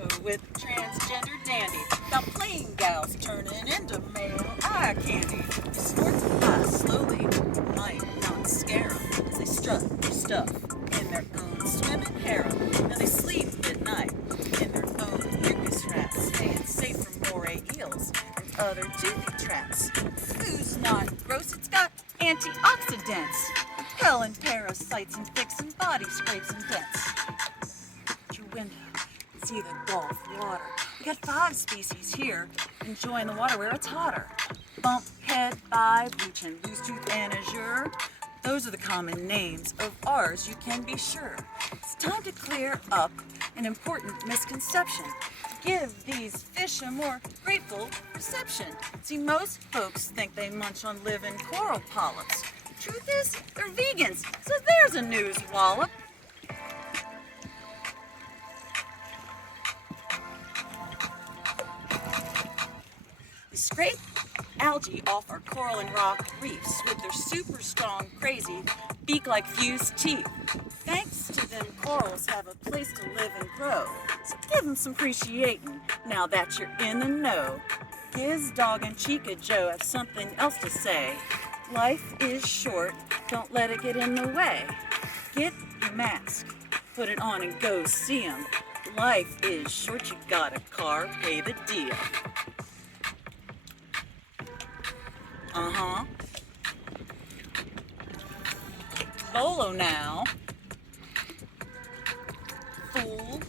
show with transgender dandy. Got plain gals turning into male eye candy. They snort fly slowly, might not scare 'em. They strut their stuff in their own swimmin harem. Now they sleep at night in their own mucus rats, staying safe from moray eels and other toothy traps. Food's not gross, it's got antioxidants, repelling parasites and fixin body scrapes and dents. At your window, you see the Gulf water. We got 5 species here, enjoying the water where it's hotter. Bump, head, vibe, bleach and loose tooth and azure. Those are the common names of ours, you can be sure. It's time to clear up an important misconception. Give these fish a more grateful reception. See, most folks think they munch on living coral polyps. Truth is, they're vegans, so there's a news wallop. We scrape algae off our coral and rock reefs with their super strong, crazy, beak-like fused teeth. Thanks to them, corals have a place to live and grow. So give them some appreciating now that you're in the know. Giz Dog and Chica Jo have something else to say. Life is short, don't let it get in the way. Get your mask, put it on and go see 'em. Life is short, you got a car, pay the deal. Bolo now. Fool.